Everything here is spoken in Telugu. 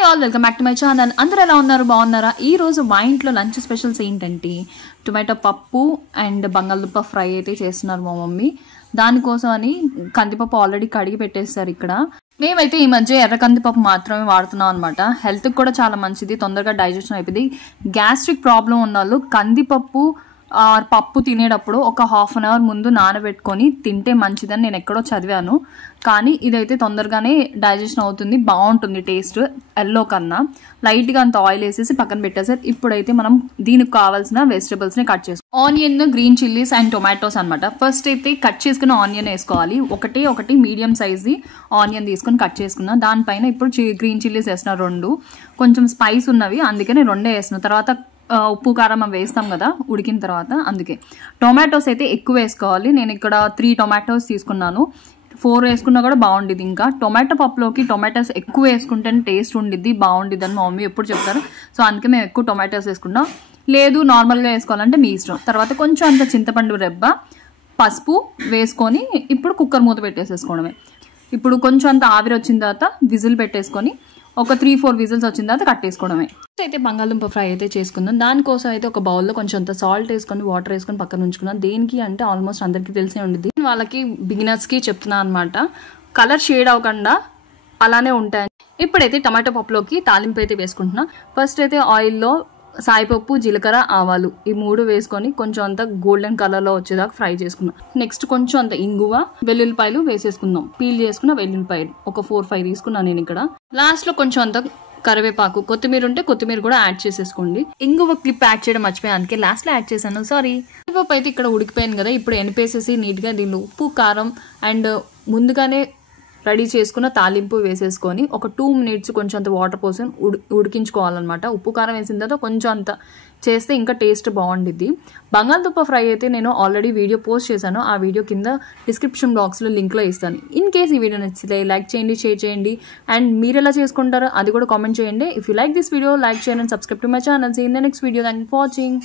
Hi all, welcome back to my channel. అందరూ ఎలా ఉన్నారు? బాగున్నారా? ఈ రోజు మా ఇంట్లో లంచ్ స్పెషల్స్ ఏంటంటే టొమాటో పప్పు అండ్ బంగాళదుంప ఫ్రై అయితే చేస్తున్నారు మా మమ్మీ. దానికోసం అని కందిపప్పు ఆల్రెడీ కడిగి పెట్టేస్తారు. ఇక్కడ మేమైతే ఈ మధ్య ఎర్ర కందిపప్పు మాత్రమే వాడుతున్నాం అనమాట. హెల్త్కి కూడా చాలా మంచిది, తొందరగా డైజెషన్ అయిపోయింది. గ్యాస్ట్రిక్ ప్రాబ్లం ఉన్న వాళ్ళు కందిపప్పు పప్పు తినేటప్పుడు ఒక హాఫ్ అన్ అవర్ ముందు నానబెట్టుకొని తింటే మంచిదని నేను ఎక్కడో చదివాను. కానీ ఇదైతే తొందరగానే డైజెషన్ అవుతుంది, బాగుంటుంది టేస్ట్. ఎల్లో కన్నా లైట్గా అంత ఆయిల్ వేసేసి పక్కన పెట్టేసారు. ఇప్పుడైతే మనం దీనికి కావాల్సిన వెజిటబుల్స్ని కట్ చేసుకోవాలి. Onion, green chillies and tomatoes అనమాట. ఫస్ట్ అయితే కట్ చేసుకున్న ఆనియన్ వేసుకోవాలి. ఒకటి మీడియం సైజ్ది ఆనియన్ తీసుకొని కట్ చేసుకున్నా. దానిపైన ఇప్పుడు గ్రీన్ చిల్లీస్ వేసిన 2, కొంచెం స్పైస్ ఉన్నవి అందుకని 2 వేసిన. తర్వాత ఉప్పు కారం వేస్తాం కదా ఉడికిన తర్వాత, అందుకే. టొమాటోస్ అయితే ఎక్కువ వేసుకోవాలి. నేను ఇక్కడ 3 టొమాటోస్ తీసుకున్నాను. 4 వేసుకున్నా కూడా బాగుండిద్ది. ఇంకా టొమాటో పప్పులోకి టొమాటోస్ ఎక్కువ వేసుకుంటేనే టేస్ట్ ఉండిద్ది, బాగుండిద్ది అని మా మమ్మీ ఎప్పుడు చెప్తారు. సో అందుకే మేము ఎక్కువ టొమాటోస్ వేసుకుంటాం. లేదు నార్మల్గా వేసుకోవాలంటే మీ ఇష్టం. తర్వాత కొంచెం అంత చింతపండు రెబ్బ, పసుపు వేసుకొని ఇప్పుడు కుక్కర్ మూత పెట్టేసేసుకోవడమే. ఇప్పుడు కొంచెం అంత ఆవిరి వచ్చిన తర్వాత విజిల్ పెట్టేసుకొని ఒక 3-4 విజిల్స్ వచ్చిన తర్వాత కట్టేసుకోవడమే. అయితే బంగాళదుంప ఫ్రై అయితే చేసుకుందాం. దానికోసం అయితే ఒక బౌల్లో కొంచెం అంత సాల్ట్ వేసుకొని వాటర్ వేసుకొని పక్కన ఉంచుకున్నాం. దేనికి అంటే ఆల్మోస్ట్ అందరికీ తెలిసే ఉంటుంది, వాళ్ళకి బిగినర్స్కి చెప్తున్నాను అనమాట. కలర్ షేడ్ అవ్వకుండా అలానే ఉంటాయి. ఇప్పుడైతే టమాటో పప్పులోకి తాలింపు అయితే వేసుకుంటున్నా. ఫస్ట్ అయితే ఆయిల్లో సాయిపప్పు, జీలకర్ర, ఆవాలు ఈ 3 వేసుకొని కొంచెం అంత గోల్డెన్ కలర్ లో వచ్చేదాకా ఫ్రై చేసుకున్నాం. నెక్స్ట్ కొంచెం అంత ఇంగువ, వెల్లుల్లిపాయలు వేసేసుకుందాం. పీల్ చేసుకున్న వెల్లుల్లిపాయలు ఒక 4-5 తీసుకున్నాను నేను ఇక్కడ. లాస్ట్ లో కొంచెం అంత కరివేపాకు, కొత్తిమీర ఉంటే కొత్తిమీర కూడా యాడ్ చేసేసుకోండి. ఇంగువ క్లిప్ యాడ్ చేయడం మర్చిపోయాను, అందుకే లాస్ట్ లో యాడ్ చేశాను, సారీ. కరివేపాకు అయితే ఇక్కడ ఉడికిపోయింది కదా. ఇప్పుడు ఎనిపేసేసి నీట్ గా దీనిలో ఉప్పు, కారం అండ్ ముందుగానే రెడీ చేసుకున్న తాలింపు వేసేసుకొని ఒక 2 మినిట్స్ కొంచెం అంత వాటర్ పోసి ఉడికించుకోవాలన్నమాట. ఉప్పు కారం వేసిన తర్వాత కొంచెం అంత చేస్తే ఇంకా టేస్ట్ బాగుండిద్ది. బంగాళదుంప ఫ్రై అయితే నేను ఆల్రెడీ వీడియో పోస్ట్ చేశాను. ఆ వీడియో కింద డిస్క్రిప్షన్ బాక్స్లో లింక్లో ఇస్తాను. ఇన్ కేస్ ఈ వీడియో నచ్చితే లైక్ చేయండి, షేర్ చేయండి అండ్ మీరు ఎలా చేసుకుంటారో అది కూడా కామెంట్ చేయండి. If you like this video, like చేయండి and subscribe to my channel. See in the next video. Thank you for watching.